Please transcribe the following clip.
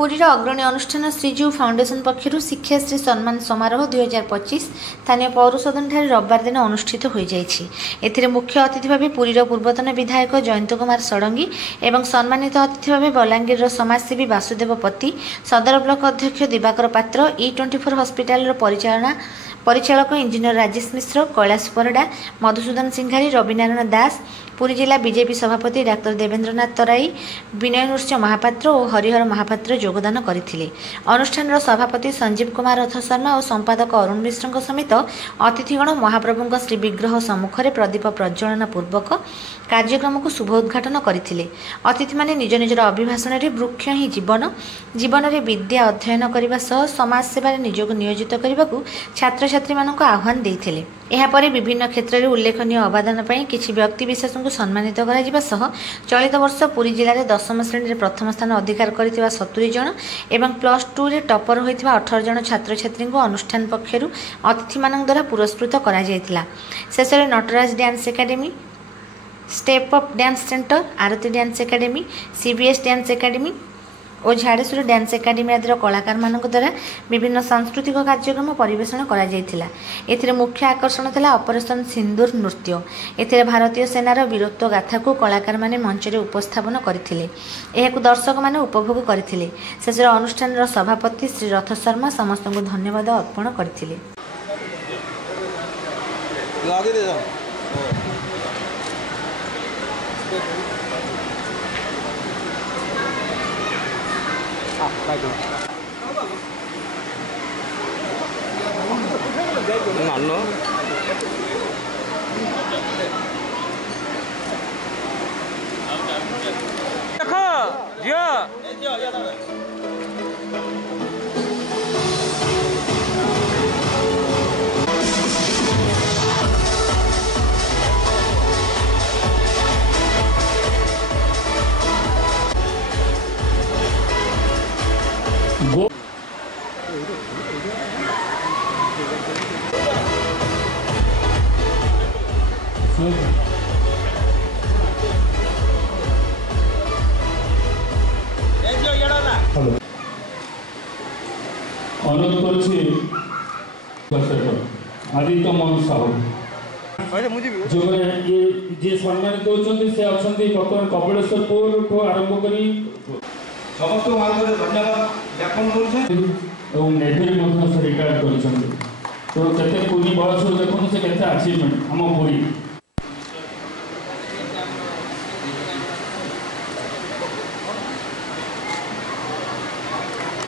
पुरीर अग्रणी अनुष्ठान श्रीजीव फाउंडेशन पक्षर शिक्षाश्री सम्मान समारोह 2025 स्थानीय पौर सदन ठारे रविवार दिन अनुष्ठित हो जाए। मुख्य अतिथि भाव पुरीर पूर्वतन विधायक जयंत कुमार षडंगी एवं सम्मानित अतिथि भाव बलांगीर समाजसेवी वासुदेव पति, सदर ब्लॉक अध्यक्ष दिवाकर पात्र, E24 हस्पिटाल परिचालक इंजीनियर राजेश मिश्र, कैलाश परडा, मधुसूदन सिंघारी, रविनारायण दास, पुरी जिला बीजेपी सभापति डाक्टर देवेंद्रनाथ तराई, विनय नृस्य महापात्र और हरिहर महापात्र योगदान करथिले। अनुष्ठान सभापति संजीव कुमार रथ शर्मा और संपादक अरुण मिश्र समेत अतिथिगण महाप्रभु श्री विग्रह सम्मुखें प्रदीप प्रज्वलन पूर्वक कार्यक्रम को शुभ उद्घाटन करथिले। अतिथि माने निज निजर अभिभाषण में वृक्ष ही जीवन में विद्या अध्ययन करने सह समाज सेवा निजक नियोजित करने को छात्र छात्री मानक आह्वान देइथिले। एहापरे विभिन्न क्षेत्र में उल्लेखनीय अवदान पर किसी व्यक्ति विशेष को सम्मानित करा सह चलित वर्ष पुरी जिले में 10वीं श्रेणी में प्रथम स्थान अधिकार करथिबा 70 जन एवं +2 रे टपर होइथिबा 18 जन छात्र छात्री को अनुष्ठान पक्षर अतिथि मान द्वारा पुरस्कृत करा जायतिला। शेष में Nataraj dance academy, step up dance centre, Aarti dance academy, CBS dance academy और झाड़ेश्वर डांस एकाडेमी आदि कलाकार मान द्वारा विभिन्न सांस्कृतिक कार्यक्रम परिवेषण करा। मुख्य आकर्षण था ऑपरेशन सिंदूर नृत्य। एथिरे भारतीय सेनार वीरत्व गाथा को कलाकार माने मंच में उपस्थापन करथिले। एहाकु दर्शक माने उपभोग करथिले। शेष अनुष्ठान सभापति श्री रथ शर्मा समस्त को धन्यवाद अर्पण करथिले। अनुरोध आदित्य मोहन साहू जो ये सम्मानित होती से अच्छा बर्तमान कपिलेश्वरपुर को आरंभ कर समस्त धन्यवाद ज्ञापन कर नेवी रिटायर कर तो केते पुरी बयस देखो से केते अचीवमेंट आम पुरी